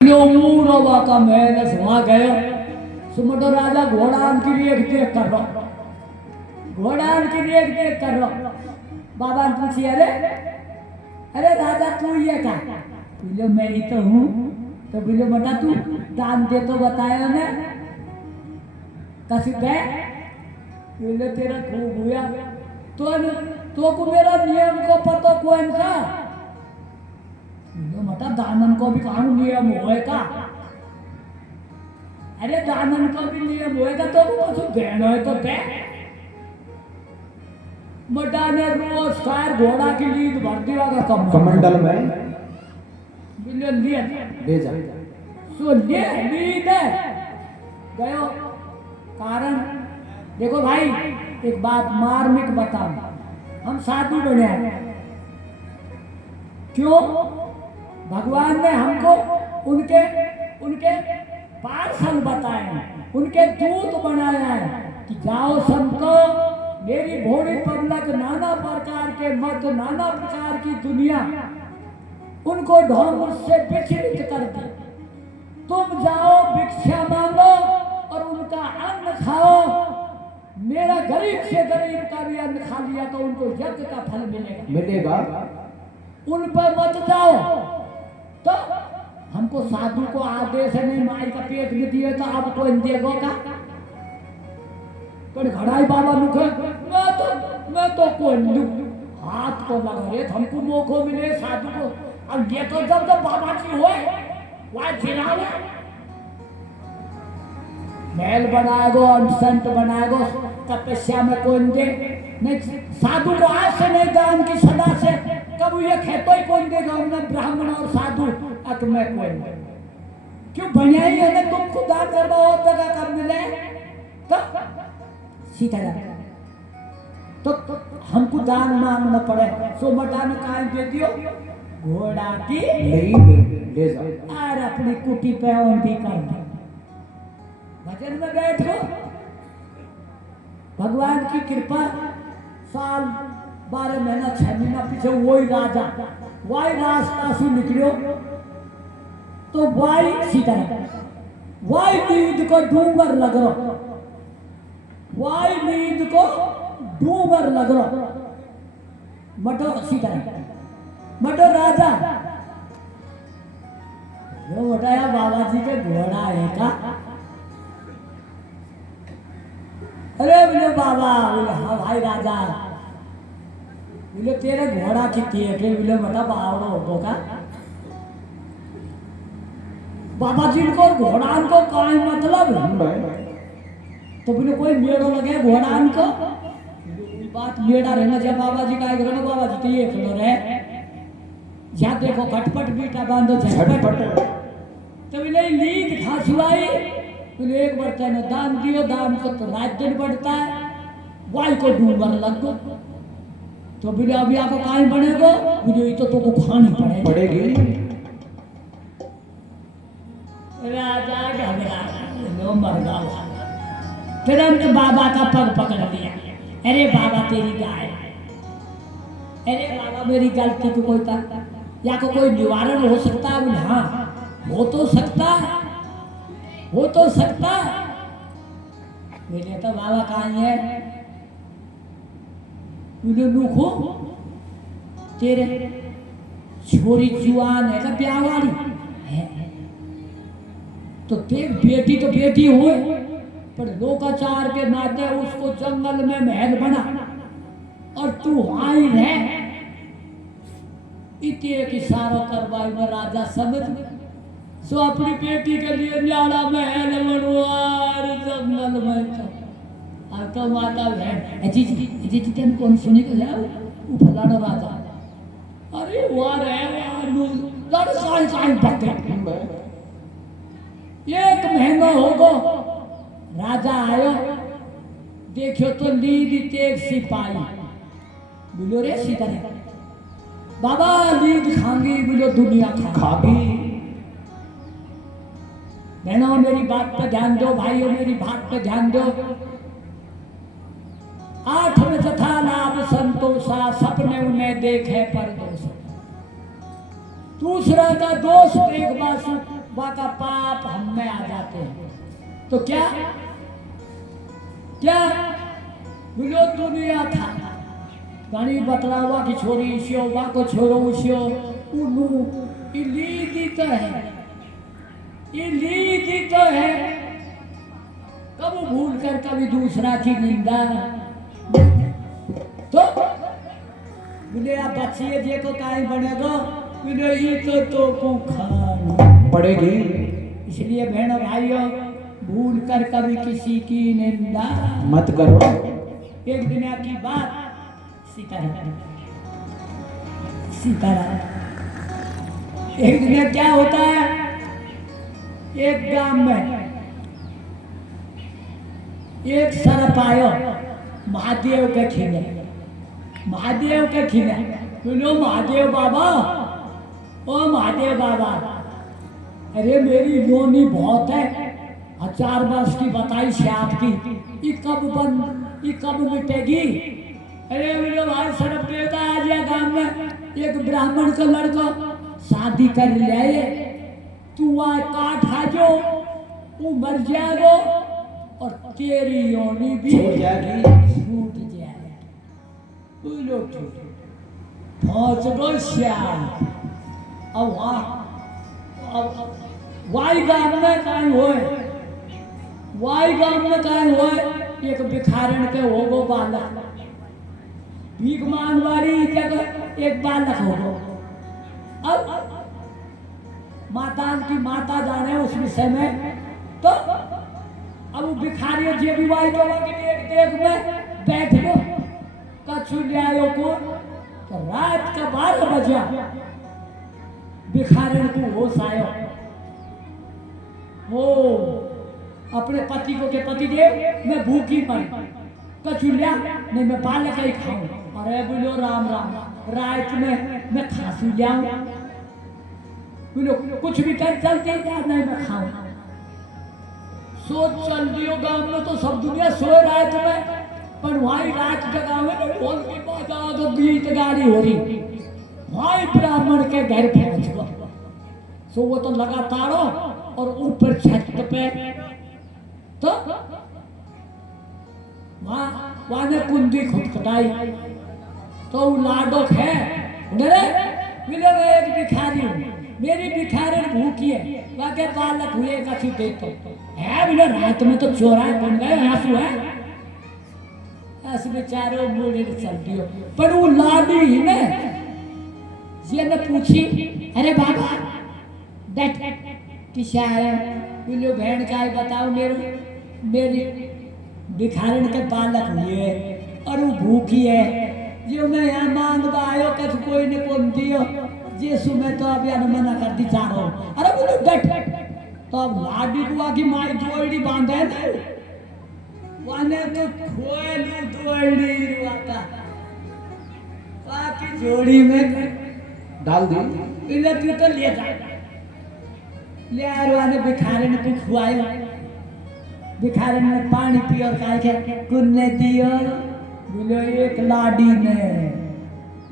ऊरोवा का महल वहां गयो सुमटो राजा घोड़ान की देख कर रहा घोड़ान की देख कर रहा बाबा ने पूछी अरे अरे राजा तू ये क्या बोले मैं ही तो हूँ तो बोले बेटा तू दान दे तो बताया ने कसी गए बोले तेरा खूब हुआ तो को मेरा नियम को पता कौन सा मटा दानन को भी कानून नियम होएगा अरे दानन को भी नियम होएगा तो कुछ देना है तो दे मटा ने रोज कार घोड़ा की लीद भर दिया का कमंडल में बिल्ले लिए ले जा सो ले लीद गयो कारण देखो भाई एक बात मार्मिक बताऊं हम साधु बने क्यों भगवान ने हमको उनके उनके पार्षद बताए हैं उनके दूत बनाया है कि जाओ संतो मेरी भोली पब्लिक नाना प्रकार के मत नाना प्रकार की दुनिया उनको ढोंग से विचलित कर दी तुम जाओ भिक्षा मांगो और उनका अन्न खाओ मेरा गरीब से गरीब का भी अन्न खा लिया तो उनको यज्ञ का फल मिलेगा उन पर मत जाओ तो हमको साधु को आदेश नहीं माई का पेट में दिए तो आप कोई देगो का पर घड़ाई बाबा मुखे मैं तो कोई हाथ को लगा रे हमको मौको मिले साधु को अब ये तो जब बाबा जी हुए वह जिरावे महल बनाएगो संत बनाएगो तपस्या में कोई दे नहीं साधु को आज से नहीं दान की सदा से कब ये खेतो ही कौन देगा हमने ब्राह्मण और साधु अक में कोई क्यों बढ़िया ही है ना तुमको दान करना हो जगह कब मिले तो सीधा तो हमको दान मांगना पड़े सो मटा में काहे दे दियो घोड़ा की ले जा और अपनी कुटी पे ऑन भी कर दो भजन में बैठो भगवान की कृपा साल 12 महीना 6 महीना पीछे वही राजा वही रास्ता से निकलो तो वही सीधा वही नींद को डूंगर लग रहा वही नींद को डूंगर लग रहा मटो सीधा मटो राजा वो बताया बाबा जी के घोड़ा है का अरे बोले बाबा बोले हाँ भाई राजा बोले तेरे घोड़ा की केट है बोले बता बावड़ो होगो का बाबा जी को घोड़ा को काय मतलब तो बोले कोई मेड़ो लगे घोड़ा को बात मेड़ा रहना जब बाबा जी का करो बाबा जी तो ये खड़ो रहे जा देखो खटपट बीटा बांधो झटपट तो बोले लीद खासुआई बोले एक बर्तन दान दियो दान को तो रात दिन बढ़ता है वाई को डूंगर लग गो तो बोले अभी आपको कहाँ बनेगो बोले तो को खानी पड़ेगी राजा घबरा लो मर गया फिर हमने बाबा का पग पकड़ लिया अरे बाबा तेरी गाय अरे बाबा मेरी गलती को कोई या को कोई निवारण हो सकता है बोले हाँ हो तो सकता है वो तो सकता मेरे तो बाबा कहाँ है लूखो तेरे छोरी जुआन है का ब्याह वाली है तो देख बेटी तो बेटी हो पर लोकाचार के नाते उसको जंगल में महल बना और तू आई है इतने एक इशारा करवाई में राजा समझ सो अपनी बेटी के लिए न्याला महल बनवार जंगल में तो माता है जी तेन कौन सुनी को जाओ वो फलाना राजा अरे वाह रे लड़ साई पत्ते एक महीना होगो राजा आयो देखियो तो लीद तेग सिपाही बोलो रे सीधा बाबा लीद खांगी बोलो दुनिया खागी बहनों मेरी बात पे ध्यान दो भाइयों मेरी बात पे ध्यान दो 8 में तथा लाभ संतोषा सपने उन्हें देखे पर दोष दूसरा का दोष एक बात चाहते हैं। तो क्या क्या बोलो दुनिया था घणी बतलावा की छोरी इश्यो वा को छोरो उश्यो उनु इलीदी तो है, इलीदी तो है। कभी भूल कर कभी दूसरा की निंदा तो बोले आप बच्चिए जे को काई बनेगा बोले ये तो को खानी पड़ेगी। इसलिए बहनों भाइयों भूल कर कभी किसी की निंदा मत करो। एक दुनिया की बात सीताराम सीताराम एक दिन क्या होता है, एक गांव में एक सरप आयो महादेव के खिले, महादेव के खिले बोलो महादेव बाबा, ओ महादेव बाबा, अरे मेरी योनी बहुत है, 1000 वर्ष की बताई से आपकी, ये कब मिटेगी। अरे बोलो भाई सरप देवता आ जाए गांव में, एक ब्राह्मण का लड़का शादी कर ले, तू वहाँ काट हाजो, तू मर जाएगो और तेरी योनी भी छूट जाएगी। छूट जाएगी। बोलो पहुँच गो श्याम। अब वाई गांव में काई होए, वाई गांव में काई होए, एक भिखारन के होगो बालक, भीख मांगवारी जगह एक बालक होगो। अब माता की माता जाने उस विषय में, तो अब वो भिखारी जे भी वाई के एक देख में बैठ गो कछु न्यायो को, तो रात का 12 बजा भिखारन को होश आयो, वो अपने पति को के पति देव मैं भूखी मरी, कछु लिया नहीं मैं बालक ही खाऊं। अरे बोलो राम राम, रात में मैं खांसी लियाऊं, बोलो कुछ भी कर चलते जा, नहीं मैं खाऊं। सोच चल दियो गांव में तो सब दुनिया सोए रात में, पर वही रात के गांव में बोल की बात आ तो गीत गाड़ी हो रही, वही ब्राह्मण के घर पहुंच गया। सो वो तो लगातार और ऊपर छत पे तो वहां ने कुंडी खुटखटाई, तो लाडो है मिलो एक भिखारी, मेरी भिखारी भूखी है, वाके बालक हुए कछु देते है, बोले रात में तो चोरा बन गए, आंसू है ऐसे बेचारो मुझे चल दियो। पर वो लाडी ही ने ये ने पूछी, अरे बाबा बैठ किसा है, बोलो बहन का बताओ, मेरी भिखारन के बालक हुए और वो भूखी है, जो मैं यहाँ मांगवा आयो कछ कोई ने कौन दियो, जे सुमे तो अब यार मना कर दी चारो। अरे बोलो बैठ, तो अब लाडी बुआ की माई जोड़ी बांधे ना, वाने तो खोलू जोड़ी रुआता, बाकी जोड़ी में डाल दी। इन्हें तू तो ले जा, ले आरवाने भिखारन को खुआयो, भिखारन ने पानी पियो और कहा के कुन्ने दियो, बोलो एक लाडी ने,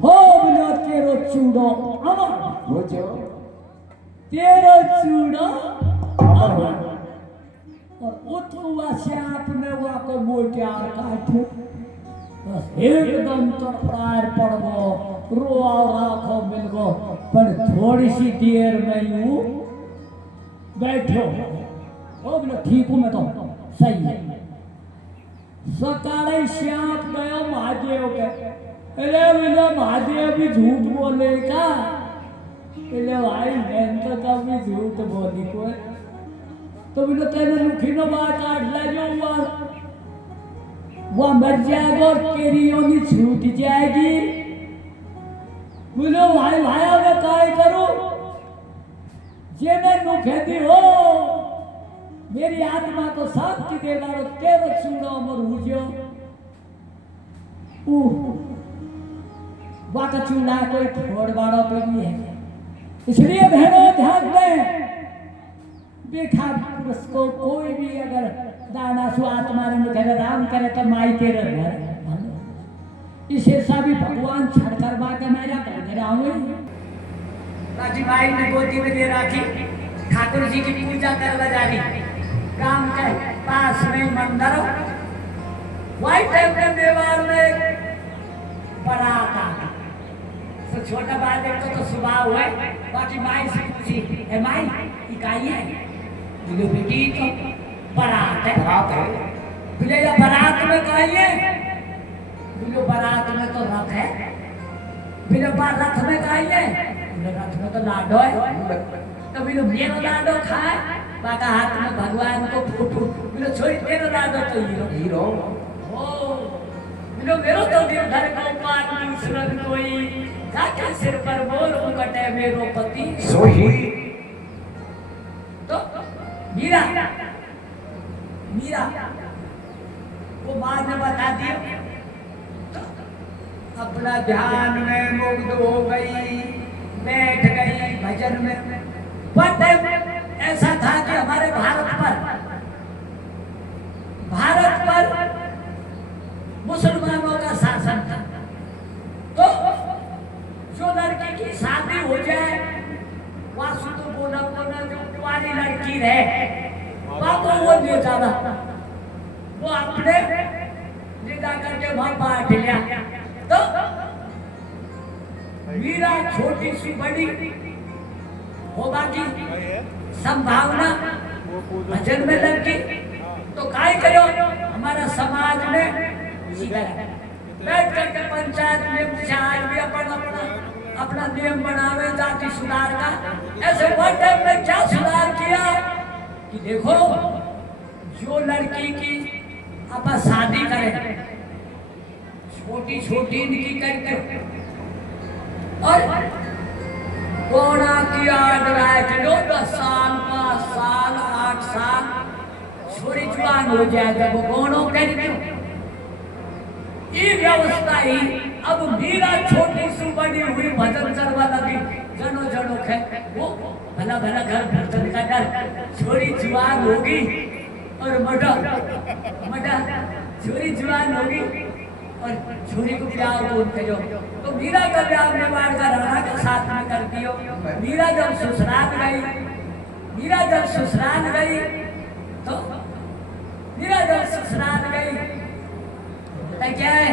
हो बोलो तेरो चूड़ो अमर हो जो तेरो चूड़ो अमर हो। और उठुआ से आपने वहाँ को मोटिया काटो, बस एकदम तड़फड़ार पड़ गो, रोआ राखो मिल गो, पर थोड़ी सी देर में यूं बैठो, ओ बोलो ठीक हूँ मैं तो सही है। सकाले श्याप गयो महादेव के, अरे बोलो महादेव भी झूठ बोलेगा, अरे भाई मैं तो कभी झूठ बोली कोई, तो बोलो तेरे मुखी नो बात काट ले जो वह मर जाएगा और तेरी योनी छूट जाएगी। बोलो भाई भाई अब काय करूं, जे मैं मुखे दी हो मेरी आत्मा को शांति देगा और तेरे चूड़ा अमर हुजो। वाका चूड़ा कोई फोड़वाड़ा पे नहीं है, इसलिए बहनों ध्यान दें, बेकार पुरुष को कोई भी अगर दाना सु आत्मा ने करे राम करे तो माई तेरे घर इसे सभी भगवान छड़ करवा के मेरा घर आऊंगे। राजी भाई ने गोदी में दे राखी, ठाकुर जी की पूजा करवा जानी, गांव के पास में मंदिर वही टाइम में मेवाड़ में बारात आ तो छोटा बात एक तो सुबह हुए बाकी माई से पूछी है माई इकाई है बोले बेटी तो बारात है बोले या बारात में कहीं है बोले बारात में तो रथ है बोले रथ में कहीं है बोले रथ में तो लाडो है तो बोले मेरा लाडो खाए बाका हाथ में भगवान को फोटो बोले छोड़ तेरा लाडो तो हीरो बोले मेरो तो निर्धर को पान दूसरन कोई काके सिर पर मोर मुकटे मेरो पति सोही तो मीरा वो माँ ने बता दिया तो अपना ध्यान में मुग्ध हो गई बैठ गई भजन में बट ऐसा था कि हमारे भारत पर मुसलमानों का शासन था तो जो लड़की की शादी हो जाए वासु तो बोला जो कुंवारी लड़की रहे बाबू वो ले जाना वो अपने ले जा करके वहां बांट लिया तो मीरा छोटी सी बड़ी होगा की संभावना भजन में लग गई तो काय करो हमारा समाज में बैठ करके पंचायत में से आज भी अपना नियम बनावे जाति सुधार का ऐसे वन टाइम में क्या सुधार किया कि देखो जो लड़की की आप शादी करें छोटी छोटी इनकी करके और कोना की किलो 10 साल 5 साल 8 साल छोरी जवान हो जाए जब वो गोनो कर ये व्यवस्था ही अब मीरा छोटी सी बड़ी हुई भजन करवा लगी जनो खे वो भला घर भजन का डर छोरी जवान होगी और मडा छोरी जवान होगी और छोरी को प्यार कौन करो तो मीरा का प्यार मेवाड़ का राणा के साथ में कर दियो मीरा जब ससुराल गई तो मीरा जब ससुराल गई क्या है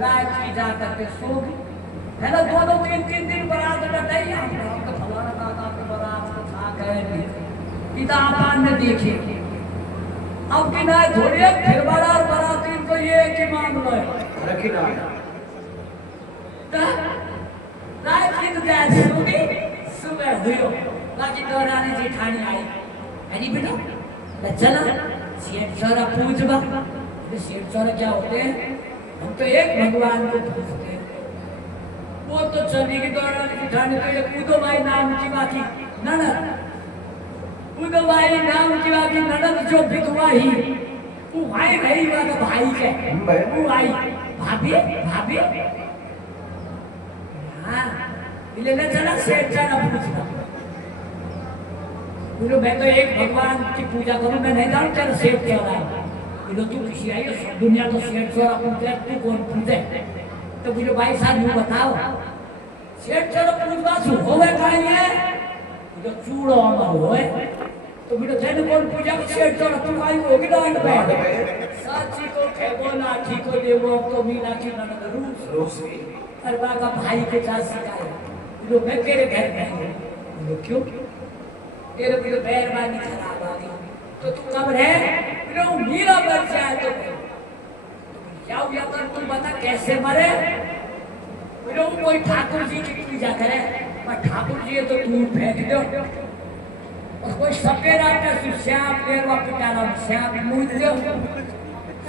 रात की जा करके सो गई है ना 2-3 दिन बारात कटाई हम तो फलाना काका के बारात को खा गए पिता आपन ने देखे अब कि ना थोड़ी फिर बाराती तो ये कि मामला है रखी ना रात की तो क्या होगी सुबह हुई बाकी दौरानी जेठानी आई अरे बेटा चला सेठ सारा पूछबा सेठ सारा क्या होते हैं हम तो एक भगवान को पूछते हैं वो तो चली की दौरानी जेठानी तो ये कूदो भाई नाम की बाकी ननद कूदो भाई नाम की बाकी ननद जो विधवा ही वो भाई वाला भाई के वो आई भाभी हाँ ले चला सेठ सारा पूछना बोलो मैं तो एक भगवान की पूजा करूं मैं नहीं जानता तेरा सेठ क्या रहा है बोलो तू किसी आई दुनिया तो सेठ छोरा पूछे तू कौन पूछे तो बोलो भाई साहब यूं बताओ सेठ छोरा पूछवा सु होवे काई है बोलो चूड़ो अमर होए तो बोलो जन कौन पूजा सेठ छोरा तू आई होगी डांड पे साची को के बोला ठीक को देवो तो मीना की ननद रूस करवा का भाई के साथ सिखाया बोलो मैं तेरे घर में हूं बोलो क्यों तेरे भी मेहरबानी खराब आ गई तो तू कब रहे मीरा बन जाए तो क्या हुआ तो तू बता कैसे मरे कोई ठाकुर जी की पूजा करे पर ठाकुर जी तो तू फेंक दो और कोई सपेरा का श्याम पेरवा पिटारा श्याम मूद दो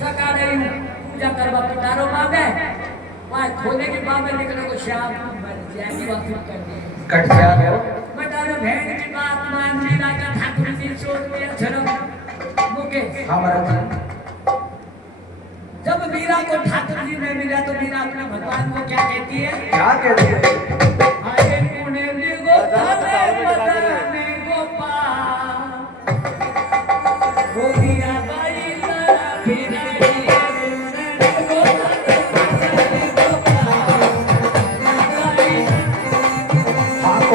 सका नहीं पूजा करवा पिटारो मांगे वहां खोले के बाद में निकले को श्याम मर जाएगी वापस कर दे कट जाए बटारो भेड़ की बात मान मीरा का ठाकुर जी छोड़ दिया झरम मुके हमारा जब मीरा को ठाकुर जी ने मिला तो मीरा अपने भगवान को क्या कहती है अरे पुणे गोपाल मदन गोपाल वो मीरा बाई तारा मीरा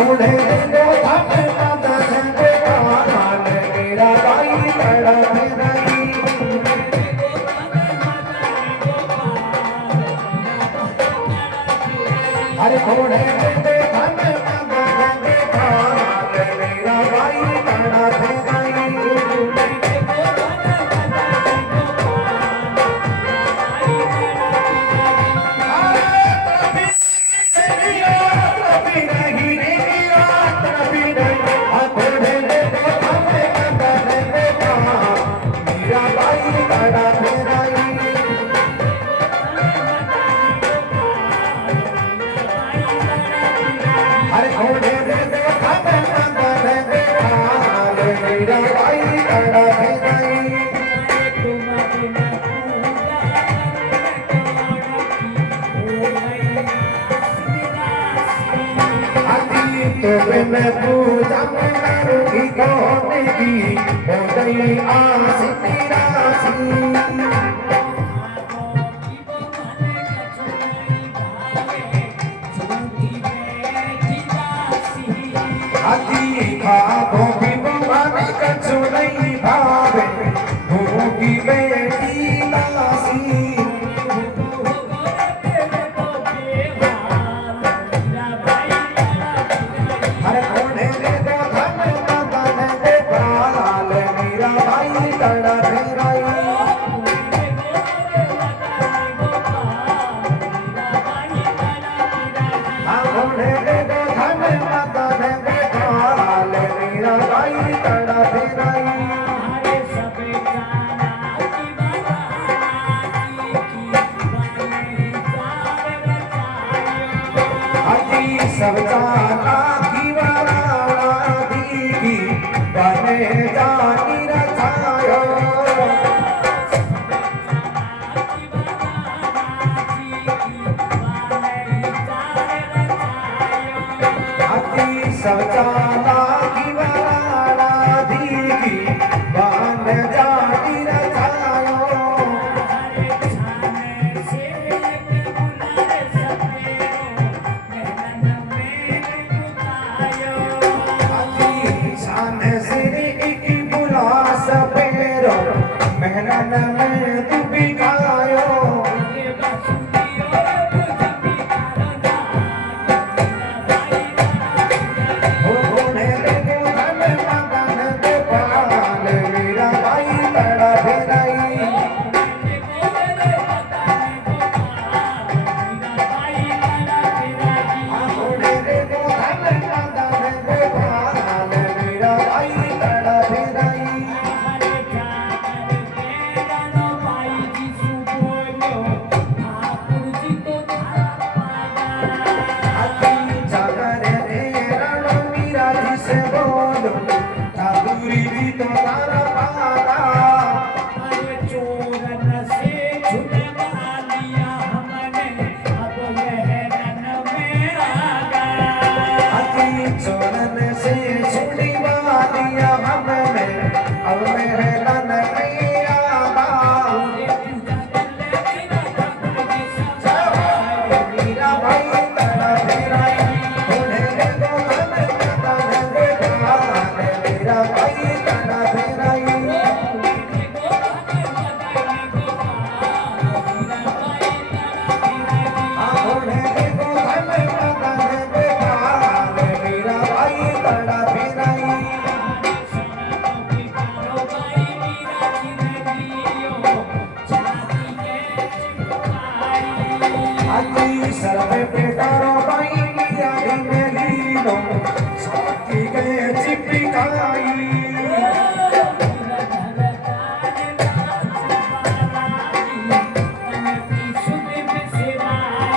उन्हें मेरा भाई तड़प गई अभी तो मैं पूजा करूंगी कौन की हो गई आस निरासी अति खाबो भी मन कछु नहीं भावे भूखी बेटी दासी हर कोने में दो धन मगन दे पाल मेरा भाई तड़प रही हर कोने में दो धन मगन दे पाल मेरा भाई तड़प रही अजी सब जाना की वाला की बने जानी रचायो अजी सब जाना की वाला की बने जानी रचायो शान सिरी की बुला सपेरो मेहनत में तू भी खायो हो होने दे दो धन मगन दे पाल मेरा भाई तड़प रही होने दे दो धन मगन दे पाल मेरा भाई तड़प रही अति जागर रे रण मीरा जी से बोलो ठाकुरी जी तो तारा पारा अति चोरन से छुड़वा दिया हमने अब महलन में आगा मेरा भाई तड़प रही होने दे दो धन मगन दे पाल मेरा भाई तड़प रही होने दे दो धन मगन दे पाल मेरा भाई तड़प रही अति सर्वे पे करो भाई मिया दिन लीनो साथी गए चिपकाई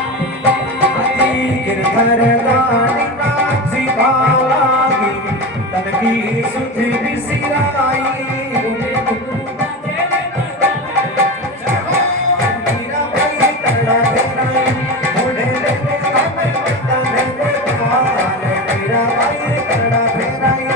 अति गिरधर गानी नाची भालागी तन की सुधि बिसिराई मेरा भाई तड़प रही होने दे दो धन मगन दे पाल मेरा भाई तड़प रही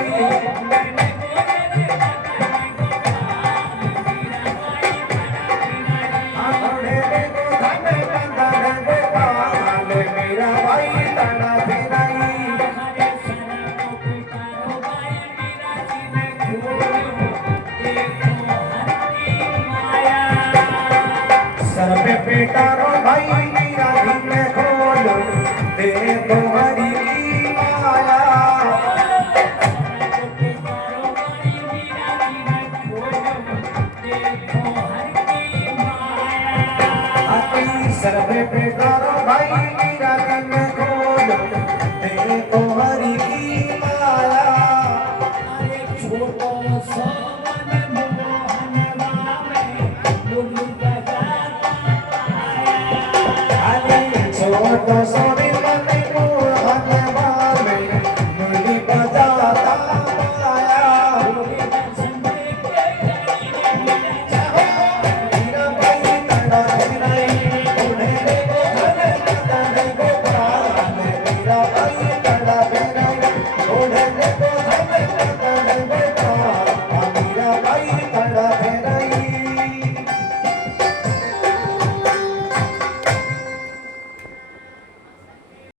होने दे दो धन मगन दे पाल मेरा भाई तड़प रही सर पे पेटारो भाई मेरा दिन खोलो दे तुम्हारी की माया अति सर पे पेटारो भाई मेरा दिन खोलो दे तुम्हारी की माया छोटो सा